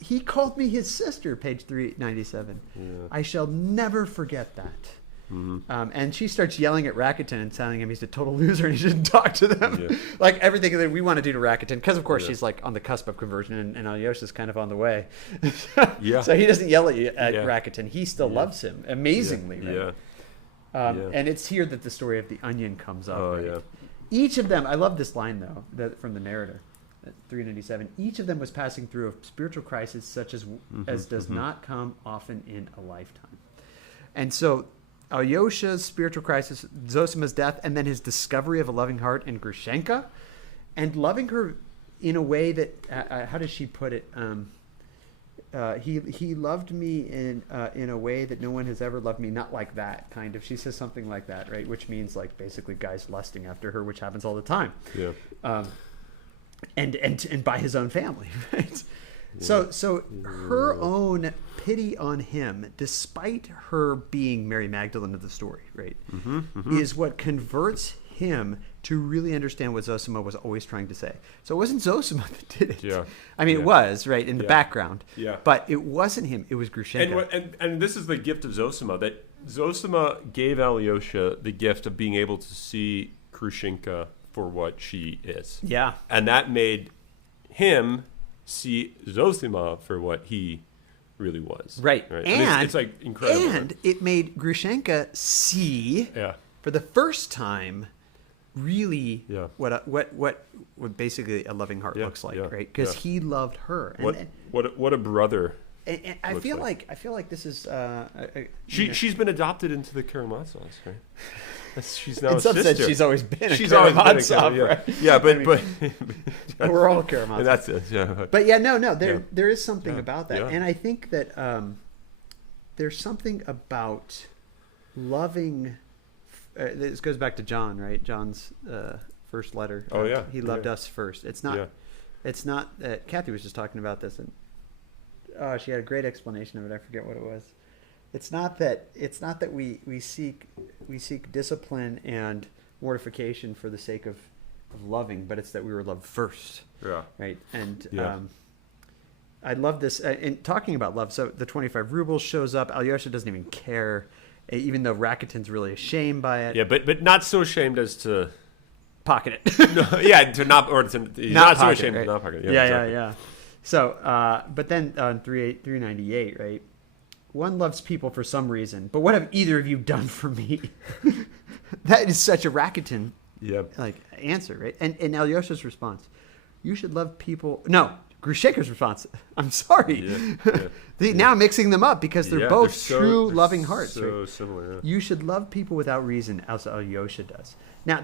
he called me his sister, page 397. Yeah. I shall never forget that. Mm-hmm. And she starts yelling at Rakitin and telling him he's a total loser and he shouldn't talk to them. Yeah. Like everything that we want to do to Rakitin. Because, of course, she's like on the cusp of conversion and Alyosha's kind of on the way. So he doesn't yell at Rakitin. He still loves him amazingly. Right? And it's here that the story of the onion comes up. Right? Each of them, I love this line, though, from the narrator. 397. Each of them was passing through a spiritual crisis such as does not come often in a lifetime. And so Alyosha's spiritual crisis, Zosima's death, and then his discovery of a loving heart in Grushenka, and loving her in a way that how does she put it? He loved me in a way that no one has ever loved me, not like that, kind of. She says something like that, right? Which means like basically guys lusting after her, which happens all the time. Yeah. And by his own family, right? So her own pity on him, despite her being Mary Magdalene of the story, right, is what converts him to really understand what Zosima was always trying to say. So it wasn't Zosima that did it. Yeah. I mean, it was, right, in the background. Yeah. But it wasn't him. It was Grushenka. And this is the gift of Zosima, that Zosima gave Alyosha the gift of being able to see Grushenka for what she is. Yeah. And that made him see Zosima for what he really was. Right. And it's like incredible. And it made Grushenka see, for the first time, really what basically a loving heart looks like, right? Because he loved her. And what a brother. And I feel like this is she's been adopted into the Karamazovs, right? She's now in a some sister. sense she's always been a Karamazov, right? Yeah, but we're all Karamazov. That's it. Yeah. But there is something about that, and I think that there's something about loving. This goes back to John, right? John's first letter. Oh yeah, he loved us first. It's not. It's not. Kathy was just talking about this, and she had a great explanation of it. I forget what it was. It's not that we seek discipline and mortification for the sake of loving, but it's that we were loved first. Yeah. Right. And I love this. In talking about love, so the 25 rubles shows up. Alyosha doesn't even care, even though Rakitin's really ashamed by it. Yeah, but not so ashamed as to pocket it. not so ashamed to not pocket it. Yeah. So, but then on 398, right? One loves people for some reason, but what have either of you done for me? That is such a Rakitin answer, right? And Alyosha's response, you should love people. No, Grushenka's response, I'm sorry. Now mixing them up because they're both true loving hearts. So similar. Yeah. You should love people without reason, as Alyosha does. Now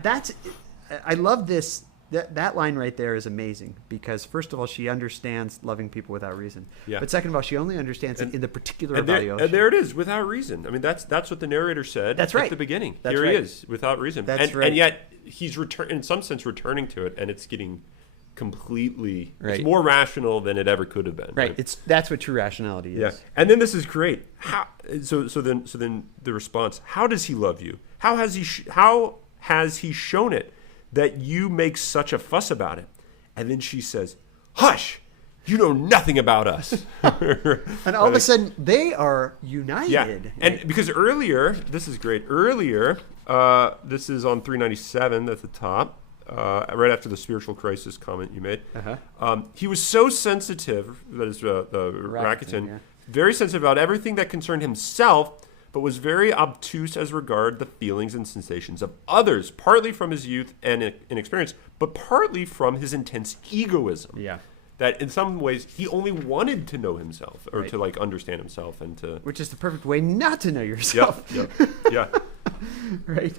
I love this. That line right there is amazing because first of all, she understands loving people without reason. Yeah. But second of all, she only understands it in the particular of Alyosha. And there it is, without reason. I mean, that's what the narrator said at the beginning. He is, without reason. And yet he's in some sense returning to it, and it's getting completely it's more rational than it ever could have been. Right. That's what true rationality is. Yeah. And then this is great. So then the response, how does he love you? How has he shown it that you make such a fuss about it? And then she says, hush, you know nothing about us. And all of a sudden they are united. Yeah. And because earlier, this is great. Earlier, this is on 397 at the top, right after the spiritual crisis comment you made. He was so sensitive, that is the Rakitin, very sensitive about everything that concerned himself, but was very obtuse as regard the feelings and sensations of others, partly from his youth and inexperience, but partly from his intense egoism. Yeah. That in some ways he only wanted to know himself, or to understand himself, and to which is the perfect way not to know yourself. Yeah. Right.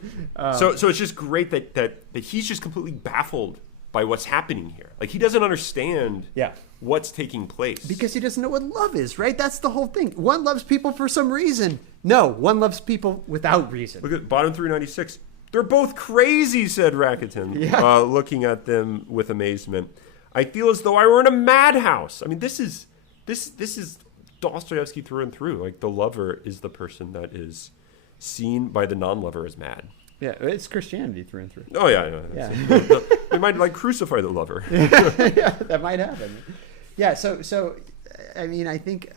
So it's just great that he's just completely baffled by what's happening here. Like he doesn't understand what's taking place. Because he doesn't know what love is, right? That's the whole thing. One loves people for some reason. No, one loves people without reason. Look at bottom 396. They're both crazy, said Rakitin, looking at them with amazement. I feel as though I were in a madhouse. I mean, this is Dostoyevsky through and through. Like the lover is the person that is seen by the non-lover as mad. Yeah, it's Christianity through and through. Oh yeah. They might crucify the lover. Yeah, that might happen. Yeah, so I mean, I think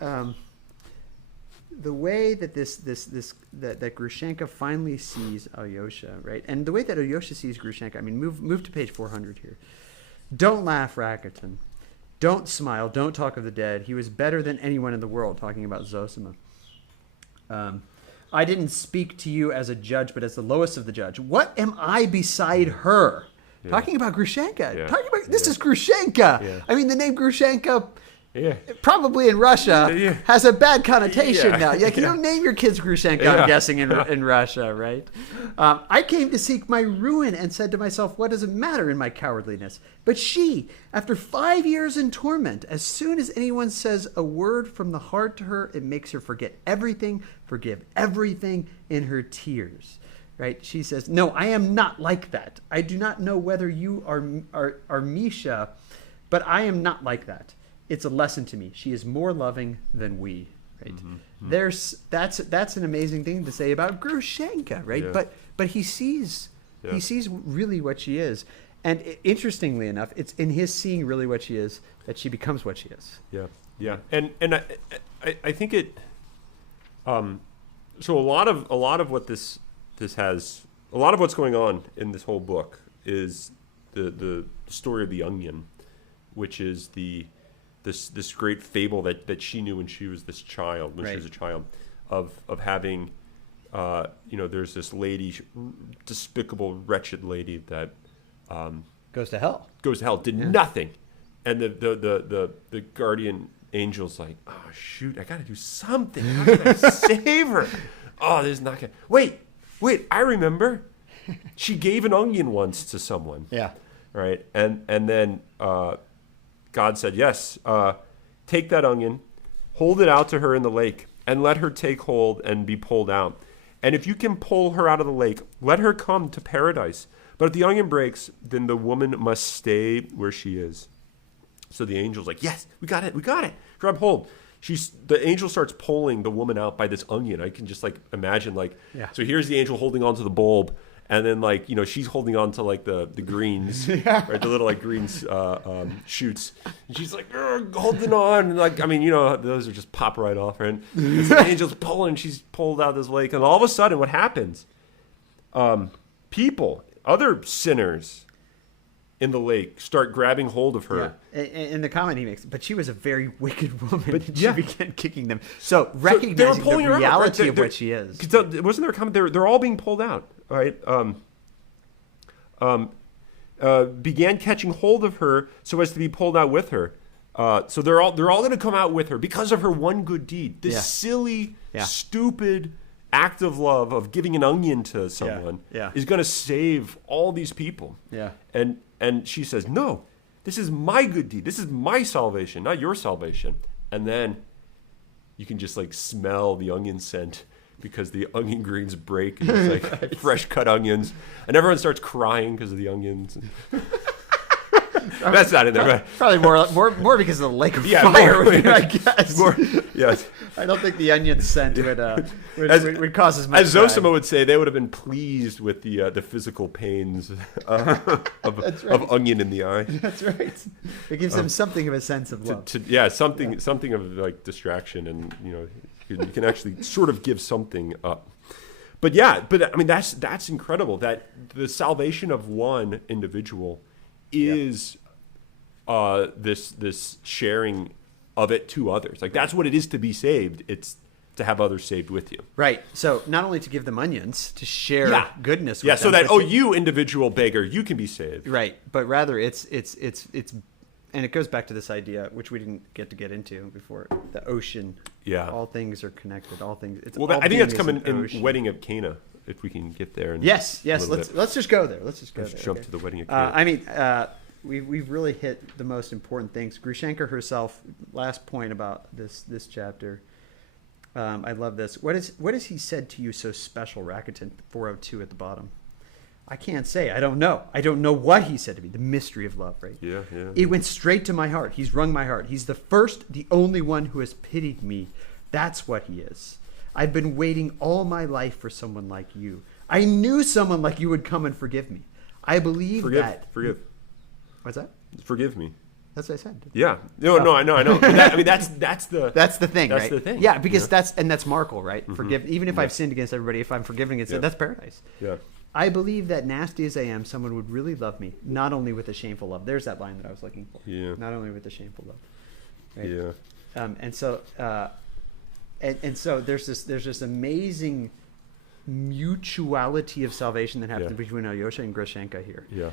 the way that that Grushenka finally sees Alyosha, right, and the way that Alyosha sees Grushenka. I mean, move to page 400 here. Don't laugh, Rakitin. Don't smile. Don't talk of the dead. He was better than anyone in the world. Talking about Zosima. I didn't speak to you as a judge, but as the lowest of the judge. What am I beside her? Yeah. Talking about Grushenka. This is Grushenka. Yeah. I mean, the name Grushenka, probably in Russia, has a bad connotation now. Like, you don't name your kids Grushenka, I'm guessing, in Russia, right? I came to seek my ruin and said to myself, what does it matter in my cowardliness? But she, after 5 years in torment, as soon as anyone says a word from the heart to her, it makes her forget everything, forgive everything in her tears. Right? She says, no, I am not like that. I do not know whether you are Misha, but I am not like that. it's a lesson to me. She is more loving than we. Right? Mm-hmm. That's an amazing thing to say about Grushenka, right? Yeah. But he sees really what she is, and interestingly enough, it's in his seeing really what she is that she becomes what she is. Yeah, and I think it. So a lot of what this has, a lot of what's going on in this whole book is the story of the onion, which is this great fable that she knew when she was this child, when she was a child, of having, there's this lady, despicable, wretched lady that Goes to hell. Did nothing, and the guardian angel's like, oh shoot, I gotta do something. How can I save her? Oh, there's not gonna wait. I remember, she gave an onion once to someone. Yeah. Right, and then God said, yes, take that onion, hold it out to her in the lake, and let her take hold and be pulled out. And if you can pull her out of the lake, let her come to paradise. But if the onion breaks, then the woman must stay where she is. So the angel's like, yes, we got it. Grab hold. The angel starts pulling the woman out by this onion. I can just imagine so here's the angel holding onto the bulb, and then she's holding on to the greens, right? The little greens shoots. And she's holding on, and those are just pop right off, right? And the angel's pulling, she's pulled out of this lake, and all of a sudden, what happens? People, other sinners in the lake, start grabbing hold of her. Yeah. In the comment he makes, but she was a very wicked woman, but she began kicking them. So recognizing the reality of what she is. Wasn't there a comment? They're all being pulled out, right? Began catching hold of her so as to be pulled out with her. So they're all going to come out with her because of her one good deed. This silly, stupid act of love of giving an onion to someone is going to save all these people. Yeah. And she says, no, this is my good deed. This is my salvation, not your salvation. And then you can just smell the onion scent because the onion greens break and it's Right. fresh cut onions. And everyone starts crying because of the onions. That's not in there. Right? Probably more because of the lake of fire, I guess. Yes. I don't think the onion scent would cause as much. As Zosima would say, they would have been pleased with the physical pains of onion in the eye. That's right. It gives them something of a sense of love. Something of distraction, and you can actually sort of give something up. But that's incredible that the salvation of one individual is this sharing of it to others. That's what it is to be saved. It's to have others saved with you. Right. So not only to give them onions, to share goodness with them. So that, you individual beggar, you can be saved. Right. But rather it's and it goes back to this idea, which we didn't get into before, the ocean. Yeah. All things are connected. All things. I think that's coming in Wedding of Cana, if we can get there. Yes. Let's just go there. Let's jump to the Wedding of Cana. We've really hit the most important things. Grushenka herself. Last point about this chapter. I love this. What has he said to you so special, Rakuten 402 at the bottom? I can't say. I don't know. I don't know what he said to me. The mystery of love, right? Yeah. It went straight to my heart. He's wrung my heart. He's the first, the only one who has pitied me. That's what he is. I've been waiting all my life for someone like you. I knew someone like you would come and forgive me. I believe that. Forgive. What's that? Forgive me. That's what I said. Yeah. No, I know. That's the thing, That's right? The thing. Yeah, because that's Markle, right? Mm-hmm. Forgive. Even if I've sinned against everybody, if I'm forgiving against it, that's paradise. Yeah. I believe that nasty as I am, someone would really love me, not only with a shameful love. There's that line that I was looking for. Yeah. Not only with a shameful love. Right? Yeah. And so there's this amazing mutuality of salvation that happens between Alyosha and Grushenka here. Yeah.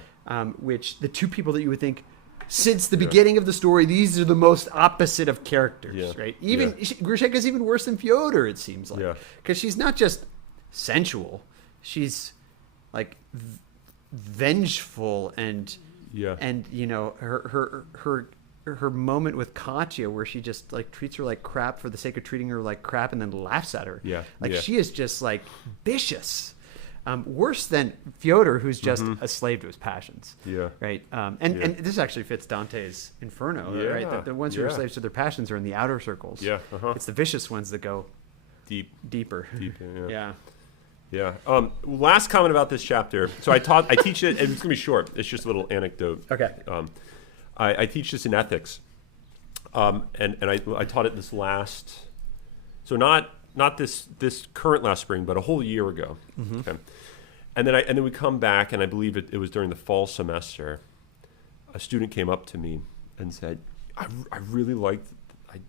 Which the two people that you would think, since the beginning of the story, these are the most opposite of characters, right? Even Grushenka is even worse than Fyodor, it seems like, because she's not just sensual; she's vengeful and her moment with Katya, where she just treats her like crap for the sake of treating her like crap, and then laughs at her. She is just vicious. Worse than Fyodor, who's just a slave to his passions. Yeah. Right. And this actually fits Dante's Inferno. Right. The ones who are slaves to their passions are in the outer circles. Yeah. It's the vicious ones that go deeper. Yeah. Last comment about this chapter. So I teach it, and it's gonna be short. It's just a little anecdote. Okay. I teach this in ethics, and I taught it this last, so not this current last spring, but a whole year ago. Okay. And then we come back, and I believe it was during the fall semester. A student came up to me and said, "I really liked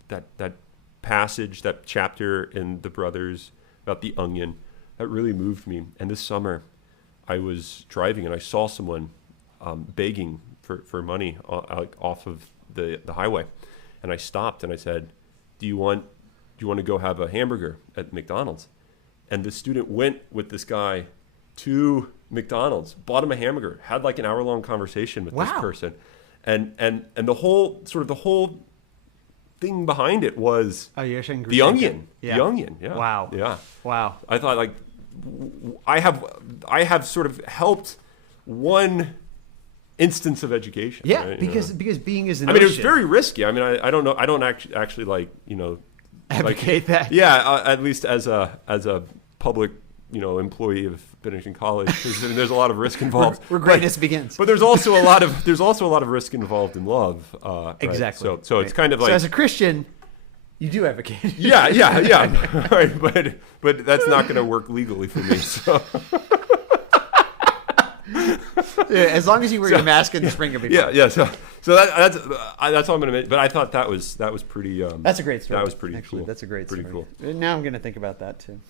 that passage, that chapter in the Brothers about the onion. That really moved me. And this summer, I was driving and I saw someone begging for money off of the highway, and I stopped and I said, "Do you want to go have a hamburger at McDonald's?" And the student went with this guy to McDonald's, bought him a hamburger, had like an hour-long conversation with this person, and the whole thing behind it was the onion. The onion. Yeah. Wow. Yeah. Wow. I thought, like, I have sort of helped one instance of education. Yeah, right? because being is an it was very risky. I mean, I don't know. I don't actually like, advocate that. Yeah, at least as a public, employee of Bennington College, there's a lot of risk involved. Where greatness begins. But there's also a lot of risk involved in love. Exactly. Right? So it's kind of like, so as a Christian, you do advocate. Yeah. Right, but that's not going to work legally for me. So. As long as you wear your mask in the spring, it'll be fine. Yeah. So that's all I'm going to make. But I thought that was pretty. That's a great story. That was pretty Actually, cool. That's a great pretty story. Cool. Now I'm going to think about that too.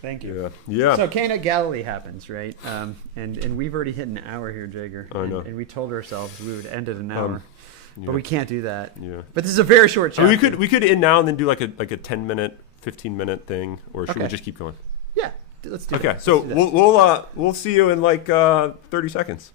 Thank you. Yeah. So Cana of Galilee happens, right? And we've already hit an hour here, Jager. I know. And we told ourselves we would end at an hour. Yeah. But we can't do that. Yeah. But this is a very short chapter. I mean, we could end now and then do like a 10-minute, 15-minute thing, or should we just keep going? Yeah. Let's do that. Okay. So we'll see you in like 30 seconds.